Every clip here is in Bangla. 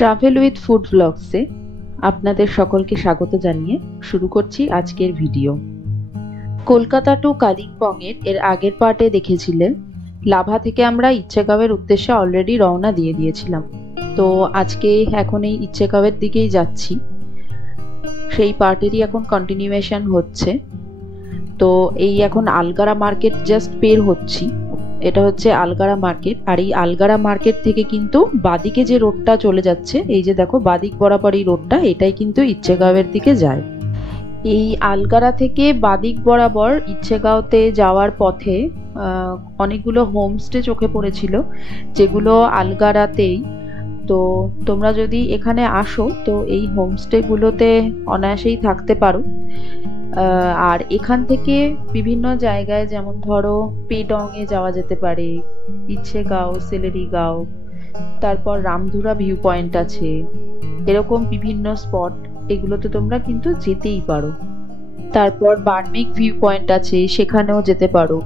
ট্রাভেল উইথ ফুড ব্লগসে আপনাদের সকলকে স্বাগত জানিয়ে শুরু করছি আজকের ভিডিও। কলকাতা টু কালিম্পং এর আগের পার্টে দেখেছিলেন লাভা থেকে আমরা ইচ্ছেগাঁওয়ের উদ্দেশ্যে অলরেডি রওনা দিয়ে দিয়েছিলাম। তো আজকে এখন এই ইচ্ছেগাঁওয়ের দিকেই যাচ্ছি, সেই পার্টেরই এখন কন্টিনিউয়েশন হচ্ছে। তো এই এখন আলগারা মার্কেট জাস্ট বের হচ্ছি, এটা হচ্ছে আলগারা মার্কেট। আর এই আলগারা মার্কেট থেকে কিন্তু বাদিকে যে রোডটা চলে যাচ্ছে, এই যে দেখো বাদিক বরাবর এই রোডটা, এটাই কিন্তু ইচ্ছেগাঁওয়ের দিকে যায়। এই আলগারা থেকে বাদিক বরাবর ইচ্ছেগাঁওতে যাওয়ার পথে অনেকগুলো হোমস্টে চোখে পড়েছিল, যেগুলো আলগারাতেই। তো তোমরা যদি এখানে আসো তো এই হোমস্টেগুলোতে অনায়াসেই থাকতে পারো। আর এখান থেকে বিভিন্ন জায়গায়, যেমন ধরো পেডংয়ে যাওয়া যেতে পারে, ইচ্ছেগাঁও, সেলেরিগাঁও, তারপর রামধুরা ভিউ পয়েন্ট আছে, এরকম বিভিন্ন স্পট, এগুলোতে তোমরা কিন্তু যেতেই পারো। তারপর বার্মিক ভিউ পয়েন্ট আছে, সেখানেও যেতে পারো।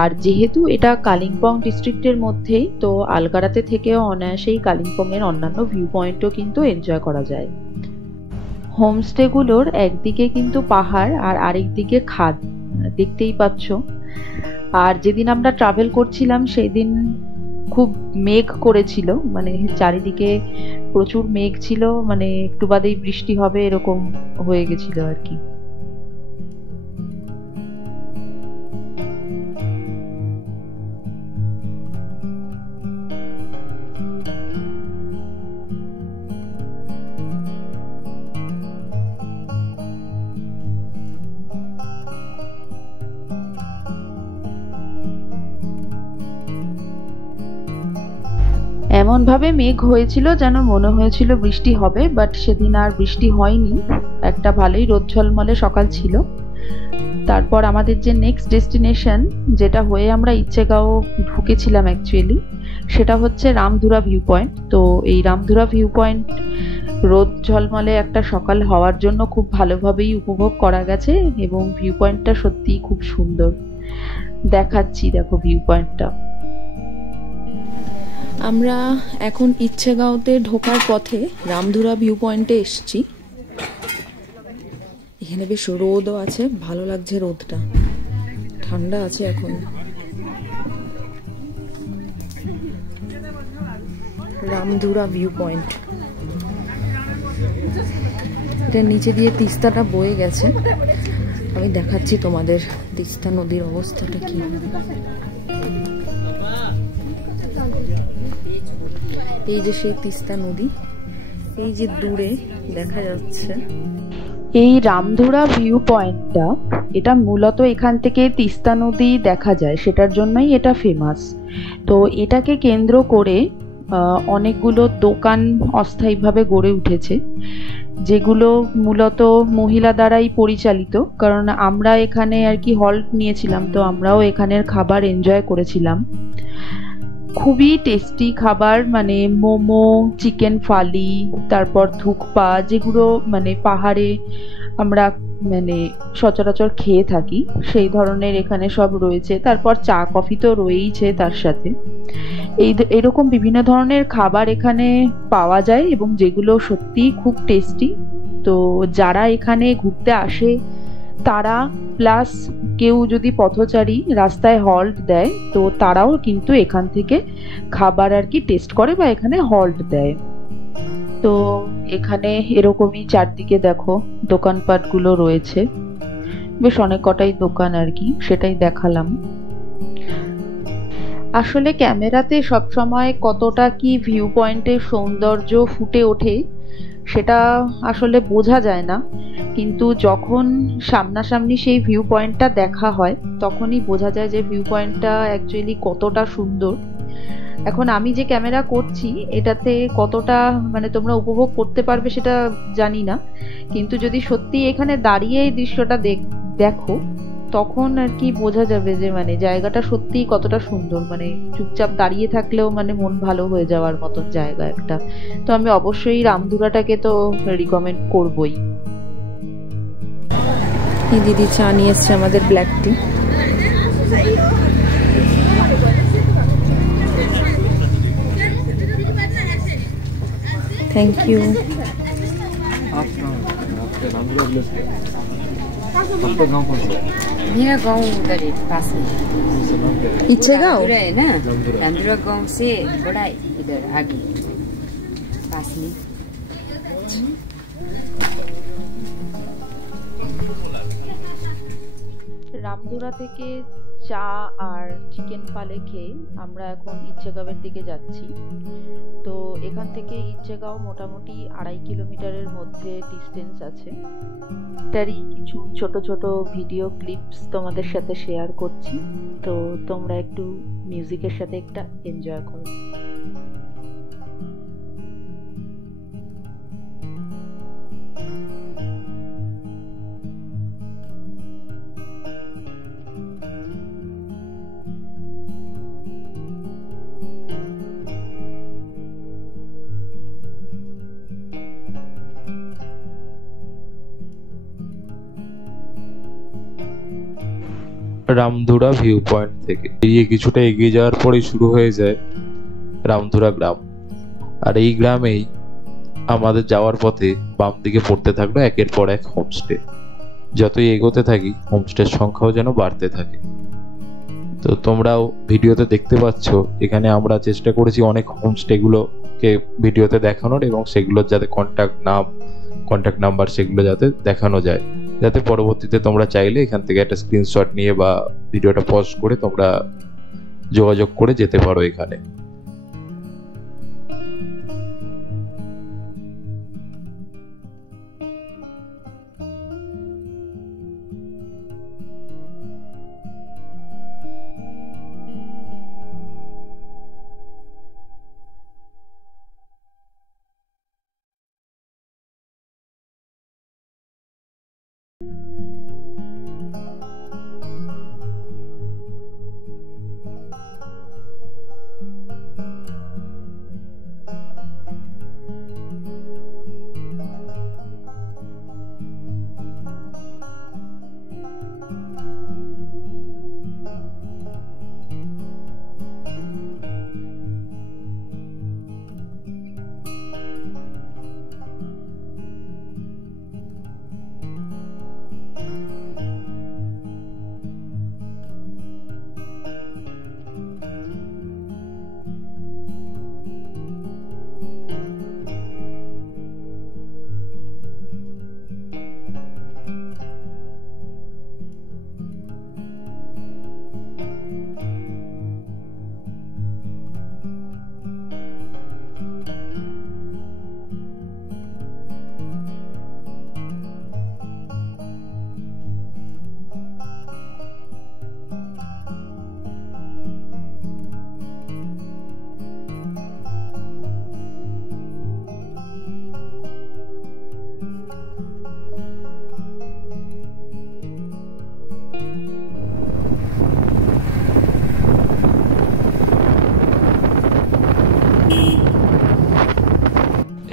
আর যেহেতু এটা কালিম্পং ডিস্ট্রিক্টের মধ্যেই, তো আলগারাতে থেকেও অনায়াসেই কালিম্পং এর অন্যান্য ভিউ পয়েন্টও কিন্তু এনজয় করা যায়। হোমস্টেগুলোর একদিকে কিন্তু পাহাড় আর আরেক দিকে খাদ, দেখতেই পাচ্ছ। আর যেদিন আমরা ট্রাভেল করছিলাম সেদিন খুব মেঘ করেছিল, মানে চারিদিকে প্রচুর মেঘ ছিল, মানে একটু বাদেই বৃষ্টি হবে এরকম হয়ে গেছিল আর কি। এমনভাবে মেঘ হয়েছিল যেন মনে হয়েছিল বৃষ্টি হবে, বাট সেদিন আর বৃষ্টি হয়নি, একটা ভালোই রোদ ঝলমলে সকাল ছিল। তারপর আমাদের যে নেক্সট ডেস্টিনেশন, যেটা হয়ে আমরা ইচ্ছেগাঁও ঢুকেছিলাম অ্যাকচুয়ালি, সেটা হচ্ছে রামধুরা ভিউ পয়েন্ট। তো এই রামধুরা ভিউ পয়েন্ট রোদ ঝলমলে একটা সকাল হওয়ার জন্য খুব ভালোভাবেই উপভোগ করা গেছে, এবং ভিউ পয়েন্টটা সত্যিই খুব সুন্দর। দেখাচ্ছি, দেখো ভিউ পয়েন্টটা। আমরা এখন ইচ্ছেগাঁওতে ঢোকার পথে রামধুরা ভিউ পয়েন্টে এসেছি। এখানে বেশ রোদও আছে, ভালো লাগছে রোদটা, ঠান্ডা আছে এখন। রামধুরা ভিউ পয়েন্ট, এটার নিচে দিয়ে তিস্তাটা বয়ে গেছে। আমি দেখাচ্ছি তোমাদের তিস্তা নদীর অবস্থাটা কি। এই যে সেই তিস্তা নদী, এই যে দূরে দেখা যাচ্ছে। এই রামধুরা ভিউ পয়েন্টটা, এটা মূলত এখান থেকে তিস্তা নদী দেখা যায়, সেটার জন্যই এটা ফেমাস। তো এটাকে কেন্দ্র করে অনেকগুলো দোকান অস্থায়ীভাবে গড়ে উঠেছে, যেগুলো মূলত মহিলা দ্বারাই পরিচালিত। কারণ আমরা এখানে আর কি হল্ট নিয়েছিলাম, তো আমরাও এখানের খাবার এনজয় করেছিলাম। খুবই টেস্টি খাবার, মানে মোমো, চিকেন ফালি, তারপর ধুকপা, যেগুলো মানে পাহাড়ে আমরা মানে সচরাচর খেয়ে থাকি, সেই ধরনের এখানে সব রয়েছে। তারপর চা কফি তো রয়েইছে তার সাথে। এরকম বিভিন্ন ধরনের খাবার এখানে পাওয়া যায়, এবং যেগুলো সত্যিই খুব টেস্টি। তো যারা এখানে ঘুরতে আসে তারা, প্লাস কেউ যদি পথচারী রাস্তায় হল্ট দেয়, তো তারাও কিন্তু এখান থেকে খাবার আর কি টেস্ট করে বা এখানে হল্ট দেয়। তো এখানে এরকমই চারদিকে দেখো দোকানপাটগুলো রয়েছে, বেশ অনেক কটাই দোকান আর কি, সেটাই দেখালাম। আসলে ক্যামেরাতে সবসময় কতটা কি ভিউ পয়েন্টের সৌন্দর্য ফুটে ওঠে সেটা আসলে বোঝা যায় না, কিন্তু যখন সামনাসামনি সেই ভিউ পয়েন্টটা দেখা হয় তখনই বোঝা যায় যে ভিউ পয়েন্টটা অ্যাকচুয়ালি কতটা সুন্দর। এখন আমি যে ক্যামেরা করছি এটাতে কতটা মানে তোমরা উপভোগ করতে পারবে সেটা জানি না, কিন্তু যদি সত্যি এখানে দাঁড়িয়ে এই দৃশ্যটা দেখো তখন আর কি বোঝা যাবে যে মানে জায়গাটা সত্যিই কতটা সুন্দর। মানে চুপচাপ দাঁড়িয়ে থাকলেও মানে মন ভালো হয়ে যাওয়ার মতন জায়গা একটা। তো আমি অবশ্যই রামধুরাটাকে তো রিকমেন্ড করবই। এই দিদি চা নিয়ে এসছে আমাদের, ব্ল্যাক টি। Thank you. आपका गांव कौन सा है? मेरा गांव उधर है पास में। इच्छेगांव रामधुरा है ना, रामधुरा गांव से बड़ा इधर आगे पास में। রামধুরা থেকে চা আর চিকেন পালে খেয়ে আমরা এখন ইচ্ছেগাঁওয়ের দিকে যাচ্ছি। তো এখান থেকে ইচ্ছেগাঁও মোটামুটি 2.5 কিলোমিটারের মধ্যে ডিস্টেন্স আছে। তারই কিছু ছোট ছোট ভিডিও ক্লিপস তোমাদের সাথে শেয়ার করছি, তো তোমরা একটু মিউজিকের সাথে একটা এনজয় করো। রামধুরা ভিউ পয়েন্ট থেকে বেরিয়ে কিছুটা এগিয়ে যাওয়ার পরেই শুরু হয়ে যায় রামধুরা গ্রাম। আর এই গ্রামেই আমাদের যাওয়ার পথে বাম দিকে পড়তে থাকলো একের পর এক হোমস্টে। যতই এগোতে থাকি হোমস্টের সংখ্যাও যেন বাড়তে থাকে। তো তোমরাও ভিডিওতে দেখতে পাচ্ছ, এখানে আমরা চেষ্টা করেছি অনেক হোমস্টেগুলোকে ভিডিওতে দেখানোর, এবং সেগুলোর যাতে কন্ট্যাক্ট নাম্বার সেগুলো যাতে দেখানো যায়, যাতে পরবর্তীতে তোমরা চাইলে এখান থেকে একটা স্ক্রিনশট নিয়ে বা ভিডিওটা পজ করে তোমরা যোগাযোগ করে যেতে পারো এখানে।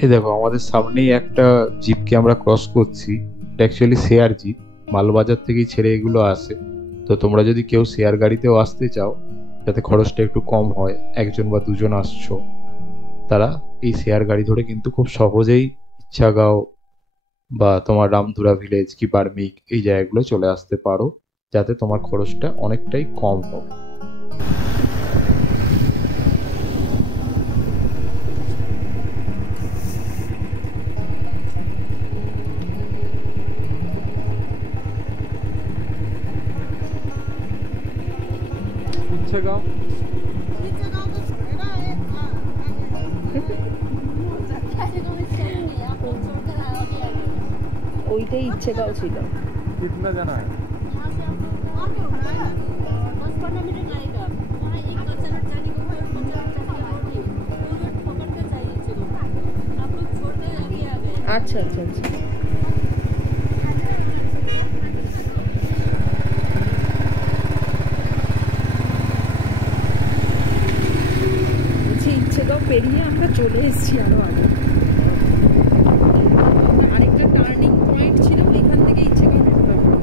এই দেখো আমাদের সামনেই একটা জিপকে আমরা ক্রস করছি। এটা অ্যাকচুয়ালি শেয়ার জিপ, মালবাজার থেকেই ছেড়ে এগুলো আসে। তো তোমরা যদি কেউ শেয়ার গাড়িতেও আসতে চাও, যাতে খরচটা একটু কম হয়, একজন বা দুজন আসছো, তারা এই শেয়ার গাড়ি ধরে কিন্তু খুব সহজেই ইচ্ছাগাঁও বা তোমার রামধুরা ভিলেজ কি বার্মিক এই জায়গাগুলো চলে আসতে পারো, যাতে তোমার খরচটা অনেকটাই কম হবে। ইচ্ছাগাঁও ওইটাই ইচ্ছেগাঁও ছিল। कितना जाना है? আচ্ছা আচ্ছা আচ্ছা। ইচ্ছেগাঁও পেরিয়ে আমরা চলে এসেছি আরো আগে। আরেকটা টার্নিং পয়েন্ট ছিল, এখান থেকে ইচ্ছেগাঁও ঢুকতে হবে।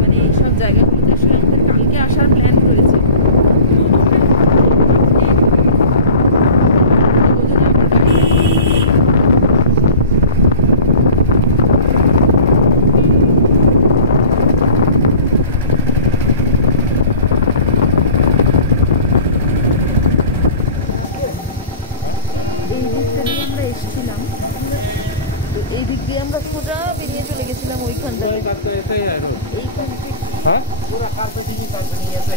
মানে এইসব জায়গাগুলোতে আসলে আমাদের কালকে আসার প্ল্যান করেছে। হ্যাঁ পুরো কার্পেটিং আছে,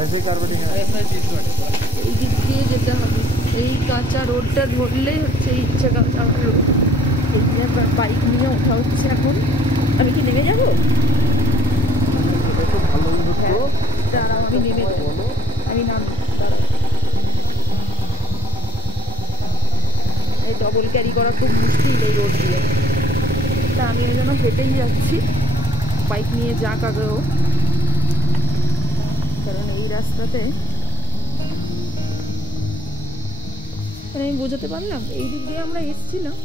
ऐसे कार्पेटिंग है, इसमें चीज এই দিক দিয়ে যেতে হবে। এই কাঁচা রোডটা ধরলেই হচ্ছে ইচ্ছে কাঁচা রোড। এইখানে বাইক নিয়ে ওঠা হচ্ছে এখন। আমি কি নেমে যাবো? একটু ভালো মতো করো। দাঁড়াও আমি নেমে যাবো, আমি নামবো। এই ডবল ক্যারি করা খুব মুশকিল এই রোড দিয়ে। তা আমি ওই জন্য হেঁটেই যাচ্ছি, বাইক নিয়ে যাক আগেও, কারণ এই রাস্তাতে মানে আমি বোঝাতে পারলাম। এই দিক দিয়ে আমরা এসেছিলাম,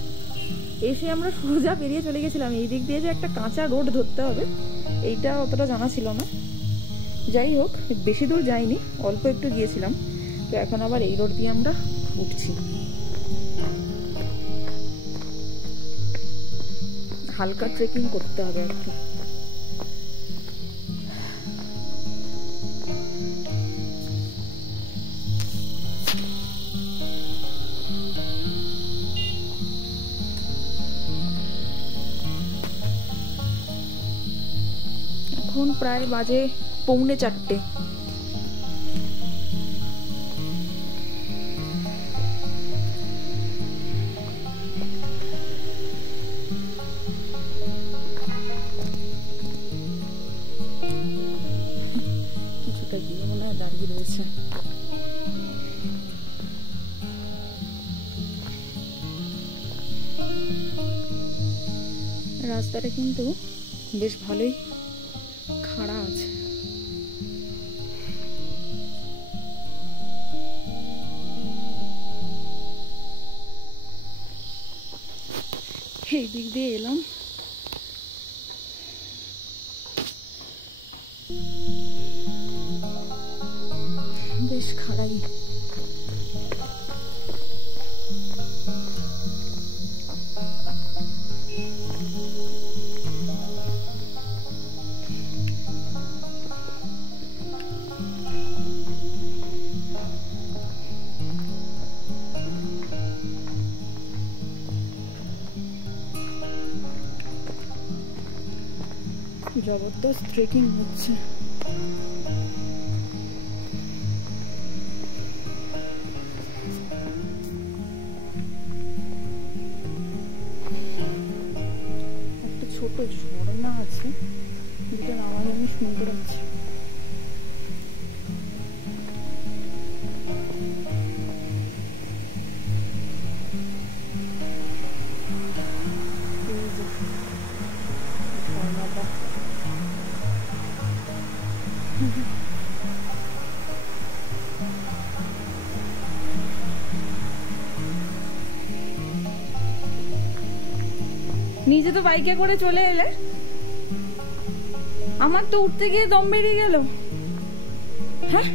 এসে আমরা সোজা বেরিয়ে চলে গেছিলাম। এই দিক দিয়ে যে একটা কাঁচা রোড ধরতে হবে এইটা অতটা জানা ছিল না। যাই হোক, বেশি দূর যাইনি, অল্প একটু গিয়েছিলাম। তো এখন আবার এই রোড দিয়ে আমরা উঠছি। হালকা ট্রেকিং করতে হবে আর কি। এখন প্রায় বাজে 3:45। কিছুটা গিয়ে মনে হয় দাঁড়িয়ে রয়েছে। রাস্তাটা কিন্তু বেশ ভালোই খাড়া আছে। এই দিক দিয়ে এলাম, বেশ খাড়াই। জবরদস্ত ট্রেকিং হচ্ছে। একটা ছোট ঝর্ণা আছে, যেটার আওয়াজ আমি শুনতে পাচ্ছি। নিজে তো বাইকে করে চলে এলে, আমার তো উঠতে গিয়ে দম বেরিয়ে গেল। হ্যাঁ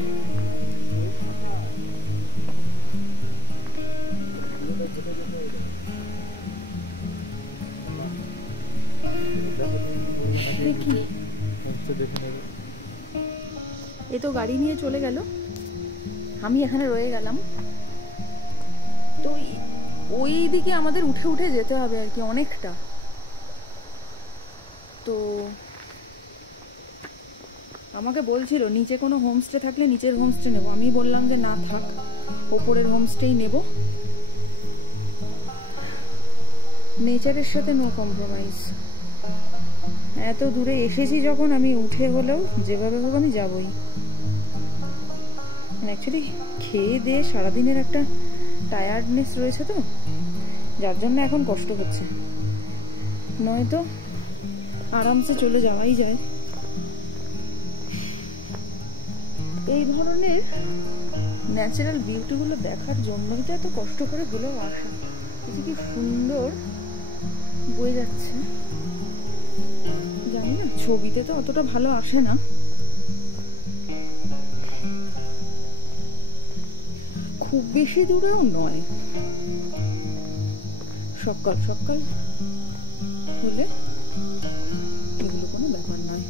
দেখি, এ তো গাড়ি নিয়ে চলে গেল, আমি এখানে রয়ে গেলাম। তো ওই দিকে আমাদের উঠে উঠে যেতে হবে আর কি, অনেকটা। তো আমাকে বলছিল নিচে কোনো হোমস্টে থাকলে নিচের হোমস্টে নেব। আমি বললাম যে না থাক, ওপরের হোমস্টেই নেব। নেচারের সাথে নো কম্প্রোমাইজ। এত দূরে এসেছি যখন, আমি উঠে হলেও যেভাবে হোক আমি যাবই। অ্যাকচুয়ালি খেয়ে দিয়ে সারাদিনের একটা টায়ার্ডনেস রয়েছে, তো যার জন্য এখন কষ্ট হচ্ছে। নয়তো আরামসে চলে যাওয়াই যায়। এই ধরনের ন্যাচারাল বিউটিগুলো দেখার জন্যই তো এত কষ্ট করে হলেও আসা। কি সুন্দর বয়ে যাচ্ছে, জানি না, ছবিতে তো অতটা ভালো আসে না। খুব বেশি দূরেও নয়, সকাল সকাল হলে এগুলো কোনো ব্যাপার নয়।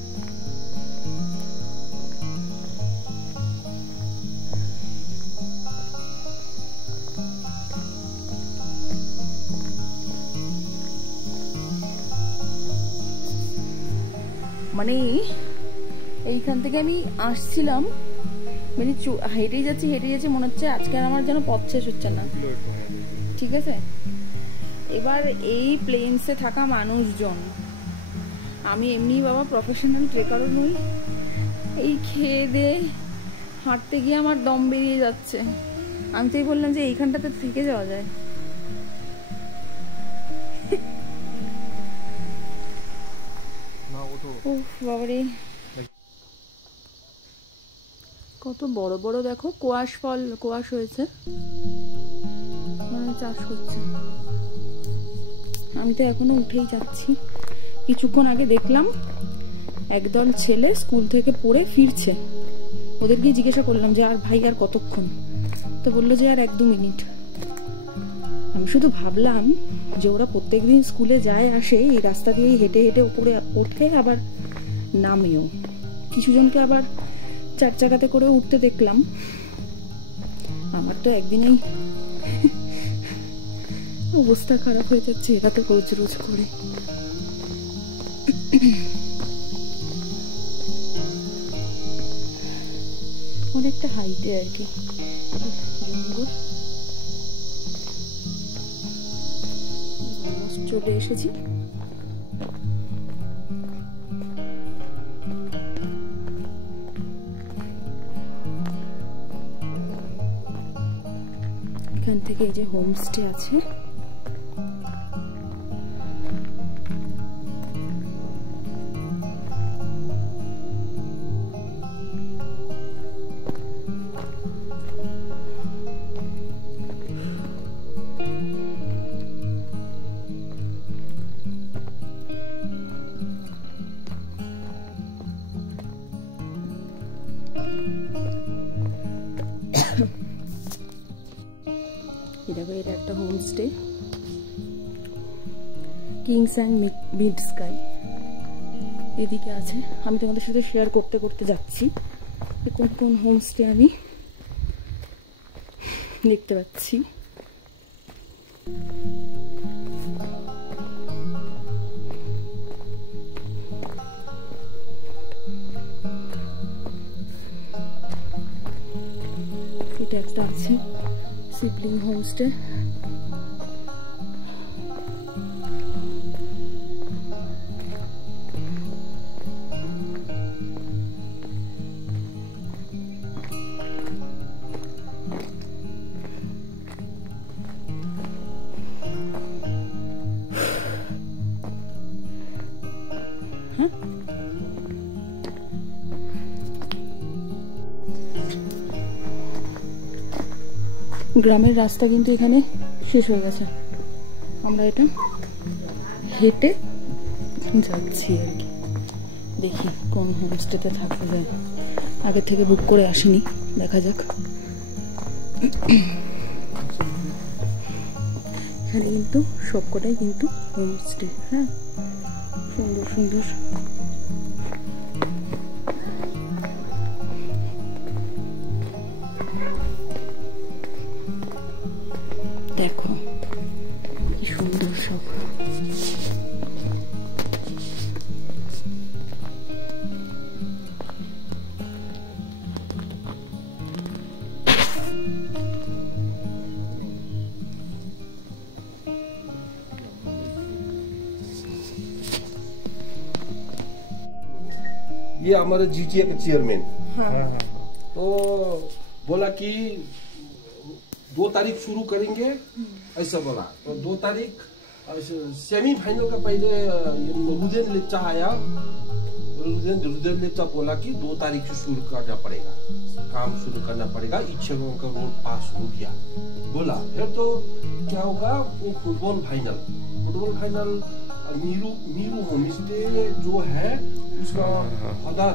মানে এইখান থেকে আমি আসছিলাম, মানে হেঁটেই যাচ্ছি মনে হচ্ছে আজকে আর আমার যেন পথ শেষ হচ্ছে না। ঠিক আছে, এবার এই প্লেনসে থাকা মানুষজন, আমি এমনি বাবা প্রফেশনাল ট্রেকারও নই, এই খেয়ে দিয়ে হাঁটতে গিয়ে আমার দম বেরিয়ে যাচ্ছে। আমি তাই বললাম যে এইখানটাতে থেকে যাওয়া যায়। উফ বাবারে, কত বড় বড় দেখো কোয়াশ হয়েছে, চাষ করছে। আমি তো এখনো উঠেই যাচ্ছি। কিছুক্ষণ আগে দেখলাম একদল ছেলে স্কুল থেকে পড়ে ফিরছে, ওদেরকে জিজ্ঞাসা করলাম যে আর ভাই আর কতক্ষণ, তো বললো যে আর 1-2 মিনিট। আমি শুধু ভাবলাম যে ওরা প্রত্যেকদিন স্কুলে যায় আসে, এই রাস্তা দিয়ে হেঁটে হেঁটে উপরে ওঠে আবার নামেও। কিছু জনকে আবার 4 চাকাতে করে উঠতে দেখলাম। আমার তো একদিনেই অবস্থা খারাপ হয়ে যাচ্ছে, এরা তো রোজ রোজ করে। অনেকটা হাইটে আর কি চলে এসেছি। এখান থেকে এই যে হোমস্টে আছে, দেখো এটা একটা homestay, Kings and Mid Sky এদিকে আছে। আমি তোমাদের সাথে শেয়ার করতে করতে যাচ্ছি কোন কোন হোমস্টে আমি দেখতে পাচ্ছি। এটা একটা আছে সিবলিং হোমস্টে, গ্রামের রাস্তা কিন্তু এখানে শেষ হয়ে গেছে, আমরা এটা হেঁটে যাচ্ছি আর কি। দেখি কোন হোমস্টেতে থাকা যায়, আগে থেকে বুক করে আসেনি, দেখা যাক। এখানে কিন্তু সবকটাই কিন্তু হোমস্টে, হ্যাঁ সুন্দর সুন্দর। দেখো কি সুন্দর সব। ये हमारे जीटीए के चेयरमैन। तो बोला कि 2 तारीख शुरू करेंगे, ऐसा बोला। तो 2 तारीख सेमीफाइनल का पहले रुदेन लेप्चा आया। रुदेन लेप्चा बोला कि 2 तारीख से शुरू करना पड़ेगा, काम शुरू करना पड़ेगा। इच्छुकों का रोड पास हो गया बोला। फिर तो क्या होगा, वो फुटबॉल फाइनल मीरू होमस्टे जो है उसका फादर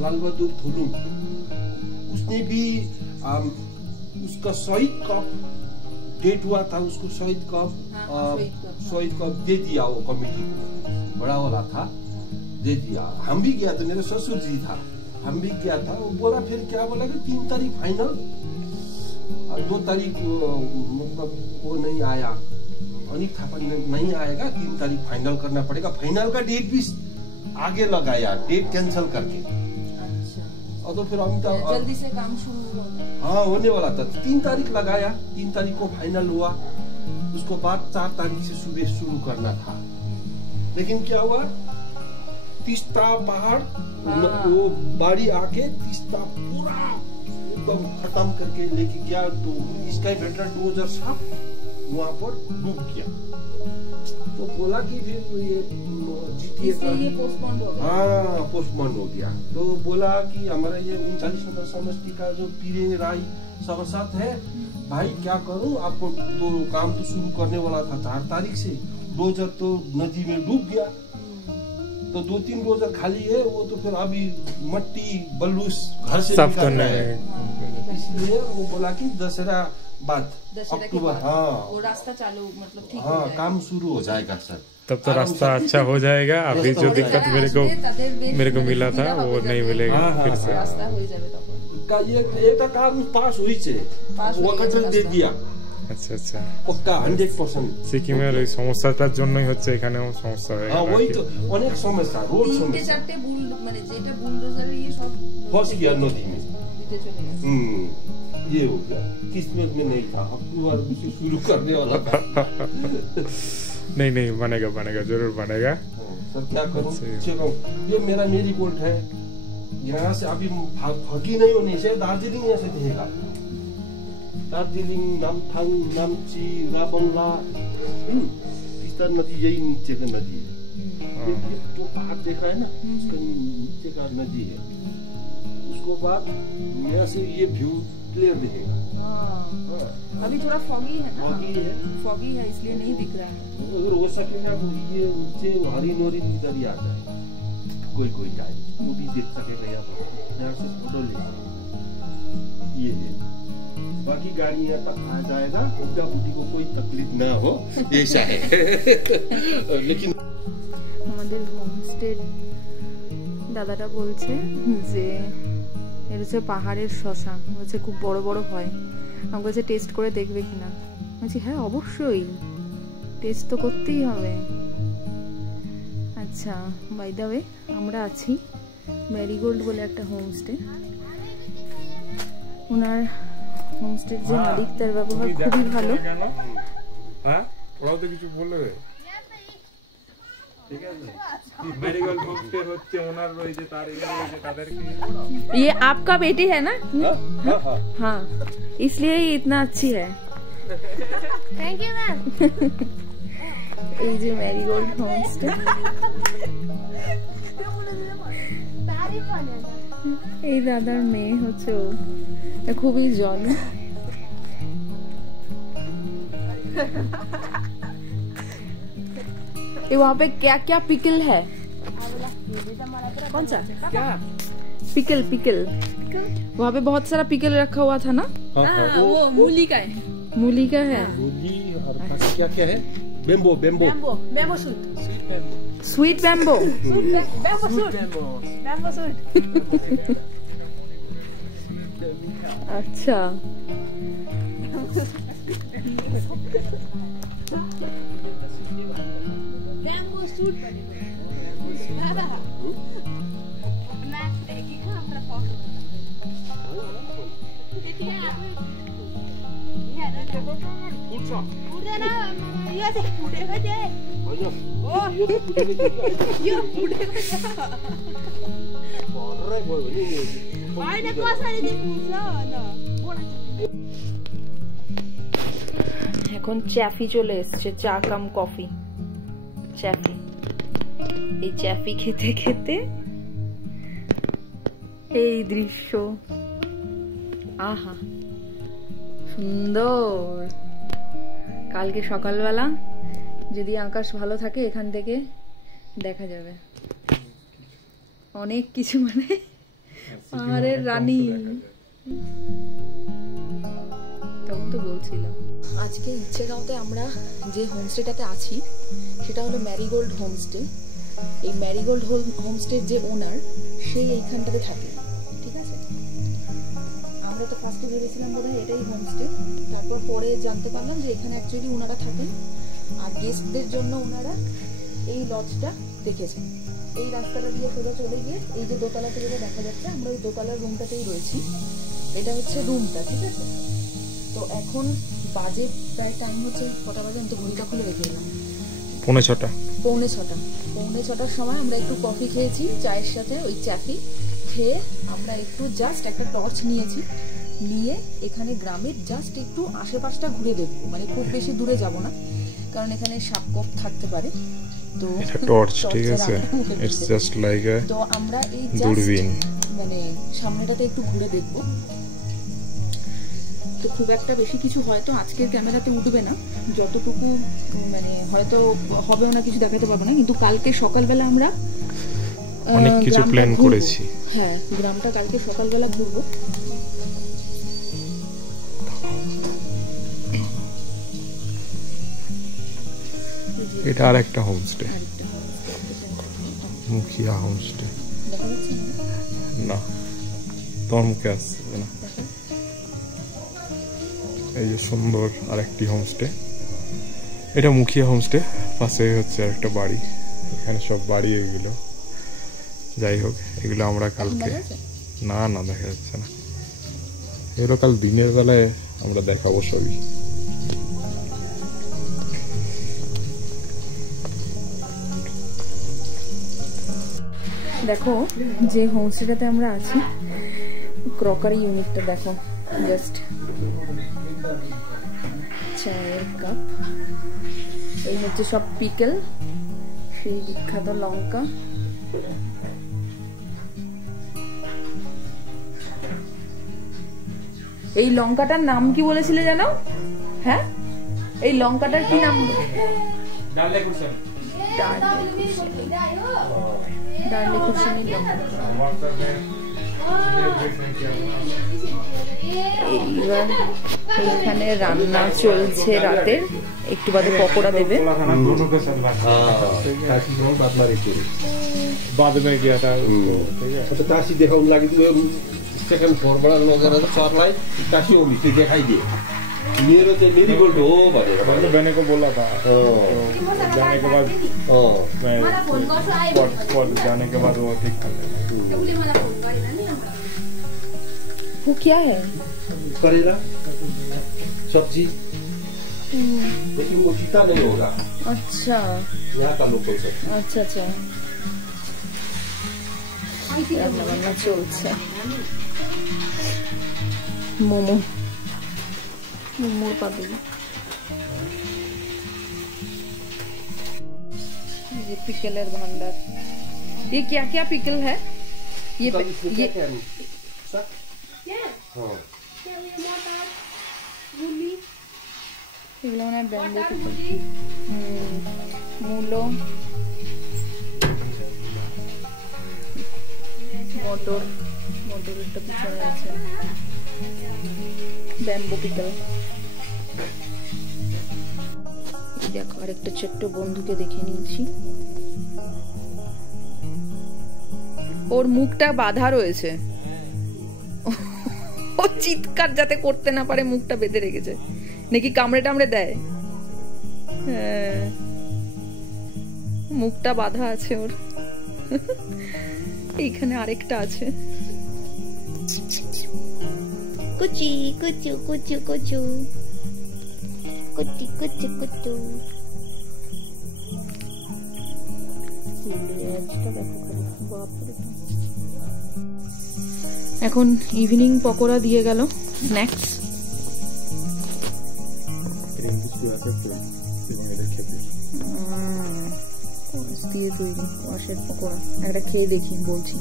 लाल बहादुर थोलुंग, उसने भी उसका शहीद कप डेट हुआ था, उसको शहीद कप दे दिया, वो कमेटी को बड़ा वाला था, दे दिया। हम भी गया था, मेरे ससुर जी था, हम भी गया था। वो बोला, फिर क्या बोला कि 3 तारीख फाइनल और 2 तारीख मतलब वो नहीं आया, अनिक थापा नहीं आएगा, 3 तारीख फाइनल करना पड़ेगा। फाइनल का डेट भी आगे लगाया, डेट कैंसिल करके। और तो फिर अमिताभ जल्दी से काम शुरू हो। हाँ होने वाला था। 3 तारीख लगाया, 3 तारीख को फाइनल हुआ। उसको बाद 4 तारीख से सुबह शुरू करना था, लेकिन क्या हुआ, तीस्ता पहाड़ वो बाड़ी आके तीस्ता पूरा एकदम खत्म करके लेके गया। तो स्काई वेटर डोजर साहब वहाँ पर डूब गया। तो बोला कि फिर ये GTA का ये पोस्टपोन हो गया। हाँ पोस्टपोन हो गया। तो बोला कि हमारा ये 39 नंबर समष्टि का जो पीरे राय सभासद है, भाई क्या करूं, आपको तो काम तो शुरू करने वाला था 4 तारीख से, डोजर तो नदी में डूब गया, तो 2-3 डोजर खाली है, वो तो फिर अभी मट्टी बलूस घर से साफ करना है, इसलिए वो बोला कि दशहरा बाद अक्टूबर, हाँ वो रास्ता चालू मतलब ठीक हाँ काम शुरू हो जाएगा सर। तब तो रास्ता अच्छा हो जाएगा। अभी जो दिक्कत मेरे को मिला था वो नहीं मिलेगा फिर से। রাস্তা হয়ে যাবে তখন। का ये काम पास हुई छे, ওয়াকাটল দিয়ে দিয়া। আচ্ছা আচ্ছা, पक्का 100%। সিকিমের ওই সমস্যাটার জন্যই হচ্ছে এখানেও সমস্যা হয়ে हाँ গেল। वही तो अनेक समस्या, रोड समस्या 3-4টে বুল মানে যেটা বুলডোজার ये सब फंस गया नदी में। দিতে চলে গেছে। ये हो गया, किस्मत में नहीं था, अक्टूबर से शुरू करने वाला था। नहीं नहीं बनेगा बनेगा जरूर बनेगा। सर क्या करूं, ये मेरा मेरी गोल्ड है, यहाँ से अभी फकी नहीं होने से दार्जिलिंग यहाँ से दिखेगा। दार्जिलिंग, नामथांग, नामची, राबंगला, तीस्ता नदी यही नीचे का नदी है। ये जो पहाड़ देख रहा है ना, उसका नीचे का नदी है। उसको बाद यहाँ से ये व्यू क्लियर दिखेगा। अभी थोड़ा फॉगी है ना, फॉगी है इसलिए नहीं दिख रहा है। अगर हो सके ना ये नीचे हरी नोरी इधर ही आ जाए कोई टाइम, वो भी देख सके यहाँ से फोटो ले सके। ये है, बाकी गाड़ी यहाँ तक आ जाएगा, उल्टा बुटी को कोई तकलीफ ना हो, ऐसा है। लेकिन আমাদের হোমস্টে দাদাটা বলছে যে এর হচ্ছে পাহাড়ের শশা, হচ্ছে খুব বড় বড় হয়, আমাকে বলছে টেস্ট করে দেখবে কিনা। বলছি হ্যাঁ অবশ্যই, টেস্ট তো করতেই হবে। আচ্ছা বাই দ্য ওয়ে আমরা আছি ম্যারিগোল্ড বলে একটা হোমস্টে। ওনার হোমস্টের যে মালিক তার ব্যবহার খুবই ভালো। হ্যাঁ ওরাও তো কিছু বলবে। ঠিক আছে মেরিগোল্ড হোমস্টে হচ্ছে ওনার রয়েছে, তার রয়েছে তাদেরকে। ये आपका बेटी है ना? हाँ इसलिए ये इतना अच्छी है। Thank you ma'am. এই যে ম্যারিগোল্ড হোমস্টে, এই দাদার মেয়ে হচ্ছে ও, খুবই জল। ये वहाँ पे क्या क्या पिकल है? कौन सा क्या पिकल? वहाँ पे बहुत सारा पिकल रखा हुआ था ना। वो मूली का है। मूली का है। मूली और क्या क्या है, बेम्बो स्वीट बैम्बो। अच्छा এখন চ্যাফি চলে এসছে, চা কাম কফি চ্যাফি। এই চ্যাফি খেতে খেতে এই দৃশ্য, আহা সুন্দর। কালকে সকালবেলা যদি আকাশ ভালো থাকে এখান থেকে দেখা যাবে অনেক কিছু, মানে পাহাড়ের রানী। তখন তো বলছিলাম আজকে ইচ্ছেগাঁওতে আমরা যে হোমস্টেটাতে আছি সেটা হলো ম্যারিগোল্ড হোমস্টে। এই ম্যারিগোল্ড হোমস্টের যে ওনার সেই এইখানটাতে থাকে, ঠিক আছে। আমরা তো ফার্স্টে ভেবেছিলাম বোধহয় এটাই হোমস্টে, তারপর পরে জানতে পারলাম যে এখানে অ্যাকচুয়ালি ওনারা থাকেন, আর গেস্টদের জন্য ওনারা এই লজটা দেখেছেন। এই রাস্তাটা দিয়ে সোজা চলে গিয়ে এই যে দোতলা থেকে দেখা যাচ্ছে, আমরা ওই দোতলার রুমটাতেই রয়েছি। এটা হচ্ছে রুমটা, ঠিক আছে। তো এখন বাজে প্রায় টাইম হচ্ছে কটা বাজে, আমি তো ঘড়িটা খুলে রেখে দিলাম, 6:45। পৌনে ছটার সময় আমরা একটু কফি খেয়েছি চায়ের সাথে, ওই চ্যাফি খেয়ে আমরা একটু জাস্ট একটা টর্চ নিয়েছি, নিয়ে এখানে গ্রামের জাস্ট একটু আশেপাশটা ঘুরে দেখবো, মানে খুব বেশি দূরে যাব না, কারণ এখানে সাপকোপ থাকতে পারে। তো এটা টর্চ, ঠিক আছে, ইটস জাস্ট লাইক আ তো আমরা এই দূরবীন, মানে সামনেটাতে একটু ঘুরে দেখব। তো খুব একটা বেশি কিছু হয়তো আজকের ক্যামেরাতে উঠবে না, যতটুকু মানে হয়তো হবেও না, কিছু দেখাতে পারবো না, কিন্তু কালকে সকালবেলা আমরা অনেক কিছু প্ল্যান করেছি। হ্যাঁ, গ্রামটা কালকে সকালবেলা ঘুরবো। এটা আর একটা হোমস্টে, মুখিয়া হোমস্টে। না, তোমার মুখে আসছে না। এই যে সুন্দর আরেকটি হোমস্টে, এটা মুখিয়া হোমস্টে, পাশে হচ্ছে আরেকটা বাড়ি, এখানে সব বাড়ি এগুলো। যাই হোক, এগুলো আমরা কালকে, না না দেখা যাচ্ছে না, এগুলো কাল দিনের বেলায় আমরা দেখাবো সবই। দেখো যে হোমস্টেটাতে আমরা আছি, ক্রকারি ইউনিটটা দেখো, জাস্ট চায়ের কাপ, এই হচ্ছে সব পিকেল, সেই বিখ্যাত লঙ্কা, এই লঙ্কাটার নাম কি বলেছিলে জানো? হ্যাঁ, এই লঙ্কাটার কি নাম? ডার্লে কুশনি লঙ্কা। এইবার এইখানে রান্না চলছে রাতের, একটু বাদে পকোড়া দেবে। ताशी देखाउन लागि सेकेन्ड फ्लोरबाट लगेर सरलाई ताशी होमस्टे देखाइदिए। मेरो चाहिँ मेरीगोल्ड हो भनेर बहने को बोला था, जाने के बाद मैं स्पॉट जाने के बाद वो ठीक कर लेगा। वो क्या है? करेला सब्जी, लेकिन वो जीता नहीं होगा। अच्छा, यहाँ का लोकल सब्जी। अच्छा अच्छा, রান্না চলছে। मोमो पाबेली, ये पिकलर भंडार। ये क्या क्या पिकल है? ये এগুলো মানে ব্যাম্বু পিকল, মূলো, মটরটা পিছনে আছে, ব্যাম্বু পিকল। দেখো আরেকটা ছোট্ট বন্ধুকে দেখে নিয়েছি, ওর মুখটা বাঁধা রয়েছে, ও চিৎকার যাতে করতে না পারে মুখটা বেঁধে রেখেছে, নাকি কামড়ে টামড়ে দেয়। হ্যাঁ, মুখটা বাঁধা আছে ওর। এইখানে আরেকটা আছে, কুচি কুচু কুচু কুচু কুচি কুচু কুচু। এখন ইভিনিং পকোড়া দিয়ে গেল, স্ন্যাক্স। দিয়ে তৈরি ওয়াশের পকোড়া, একটা খেয়ে দেখি বলছি।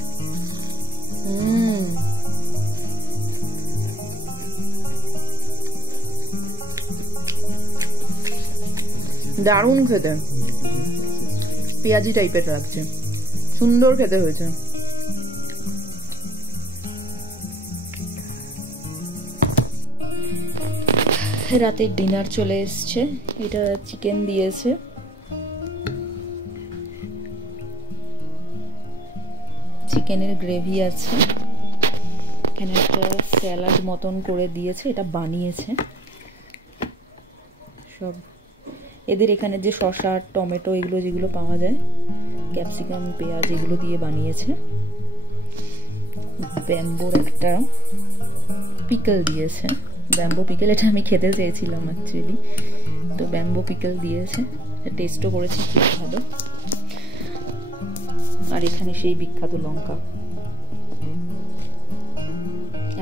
দারুণ খেতে, পেঁয়াজি টাইপের লাগছে, সুন্দর খেতে হয়েছে। রাতের ডিনার চলে এসছে, এটা চিকেন দিয়েছে, চিকেনের গ্রেভি আছে, এখানে একটা স্যালাড মতন করে দিয়েছে, এটা বানিয়েছে সব। এদের এখানে যে শসা টমেটো এগুলো যেগুলো পাওয়া যায় ক্যাপসিকাম, পেঁয়াজ এগুলো দিয়ে বানিয়েছে। ব্যাম্বোর একটা পিকল দিয়েছে, ব্যাম্বো পিকল, এটা আমি খেতে চেয়েছিলাম অ্যাকচুয়ালি, তো ব্যাম্বো পিকল দিয়েছে, টেস্টও করেছি খুব ভালো। আর এখানে সেই বিখ্যাত লঙ্কা,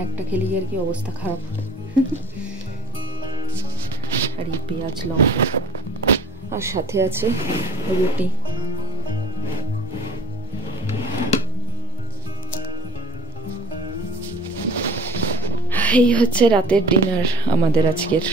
একটা খেলেই আর কি অবস্থা খারাপ। আর এই পেঁয়াজ, লঙ্কা, আর সাথে আছে রুটি। এই হচ্ছে রাতের ডিনার আমাদের আজকের।